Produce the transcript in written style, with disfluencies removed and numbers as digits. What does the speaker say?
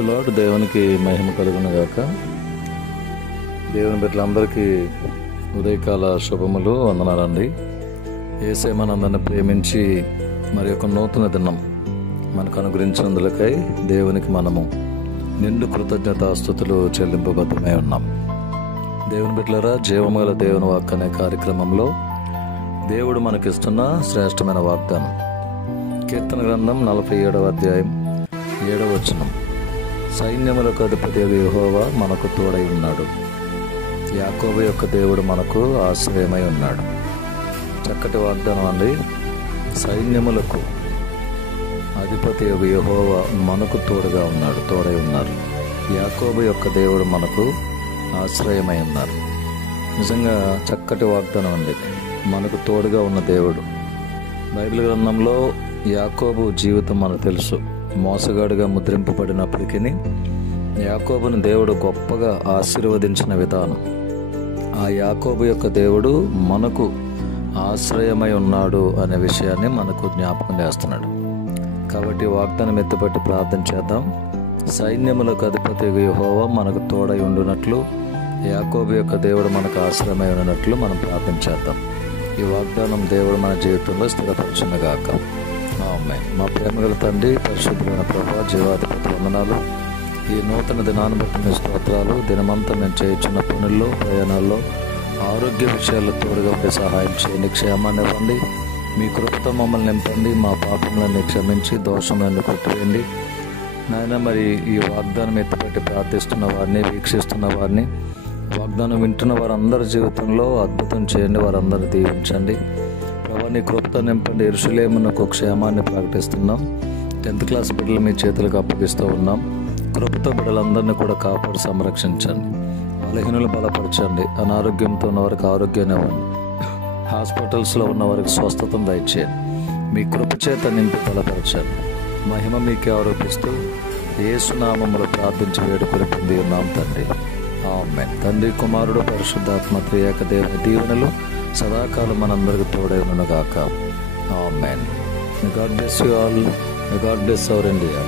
The lord. దేవునికి మహిమ కలుగును గాక. దేవుని బిడ్డలందరికీ ఉదయకాల శుభములు, వందనాలండి. యేసయ్య మనందరిని ప్రేమించి మరి యొక్క నూతన దినం మనకు అనుగ్రహించినందులకై దేవునికి మనము నిండు కృతజ్ఞతాస్తుతులు చెల్లింపబద్ధమై ఉన్నాం. దేవుని బిడ్డలారా, జీవముగల దేవుని వాక్ అనే కార్యక్రమంలో దేవుడు మనకిస్తున్న శ్రేష్టమైన వాగ్దానం కీర్తన గ్రంథం 47వ అధ్యాయం 7వ వచనం. సైన్యములకు అధిపతి యెహోవా మనకు తోడై ఉన్నాడు, యాకోబు యొక్క దేవుడు మనకు ఆశ్రయమై ఉన్నాడు. చక్కటి వాగ్దానం అండి. సైన్యములకు అధిపతి యెహోవా మనకు తోడుగా ఉన్నాడు, తోడై ఉన్నారు. యాకోబు యొక్క దేవుడు మనకు ఆశ్రయమై ఉన్నారు. నిజంగా చక్కటి వాగ్దానం అండి. మనకు తోడుగా ఉన్న దేవుడు. బైబిల్ గ్రంథంలో యాకోబు జీవితం మనకు తెలుసు. మోసగాడుగా ముద్రింపబడినప్పటికీ యాకోబుని దేవుడు గొప్పగా ఆశీర్వదించిన విధానం, ఆ యాకోబు యొక్క దేవుడు మనకు ఆశ్రయమై ఉన్నాడు అనే విషయాన్ని మనకు జ్ఞాపకం చేస్తున్నాడు. కాబట్టి వాగ్దానం ఎత్తుపట్టి ప్రార్థన చేద్దాం. సైన్యములకు అధిపతి యెహోవా మనకు తోడై ఉండునట్లు, యాకోబు యొక్క దేవుడు మనకు ఆశ్రయమై ఉన్నట్లు మనం ప్రార్థన చేద్దాం. ఈ వాగ్దానం దేవుడు మన జీవితంలో స్థిరపరచునుగాక. ఆమేన్. మా ప్రేమగల తండ్రి, పరిశుద్ధమైన ప్రభువా, జీవాధిపతి వందనాలు. ఈ నూతన దినాన్ని బట్టి మీ స్తోత్రాలు. దినమంతా మేము చేయించిన పనుల్లో, ప్రయాణాల్లో, ఆరోగ్య విషయాల్లో తోడుగా ఉండి సహాయం చేయండి. క్షేమాన్ని ఇవ్వండి. మీ కృపతో మమ్మల్ని నింపండి. మా పాపములన్నీ క్షమించి దోషములను కొట్టివేయండి నాయన. మరి ఈ వాగ్దానం ఎత్తిపెట్టి ప్రార్థిస్తున్న వారిని, వీక్షిస్తున్న వారిని, వాగ్దానం వింటున్న వారందరి జీవితంలో అద్భుతం చేయండి. వారందరినీ దీవించండి ప్రభా. నీ కృపతో నింపండి. యెరూషలేమునకు క్షేమాన్ని ప్రకటిస్తున్నాం. 10th క్లాస్ బిడ్డలు మీ చేతులకు అప్పగిస్తూ ఉన్నాం. కృపతో బిడ్డలందరినీ కూడా కాపాడి సంరక్షించండి. బలహీనులు బలపరచండి. అనారోగ్యంతో ఉన్న వారికి ఆరోగ్యాన్ని ఇవ్వండి. హాస్పిటల్స్లో ఉన్న వారికి స్వస్థతను దయచేయండి. మీ కృప చేత నింపి బలపరచండి. మహిమ మీకే ఆరోపిస్తూ యేసు నామములో ప్రార్థించి వేడుకొని పొంది ఉన్నాం తండ్రి. ఆమేన్. తండ్రి, కుమారుడు, పరిశుద్ధాత్మ త్రియేక దేవుని దీవెనలు సదాకాలం మనందరికి తోడై ఉన్నగాక. Amen. God bless you all. God bless our India.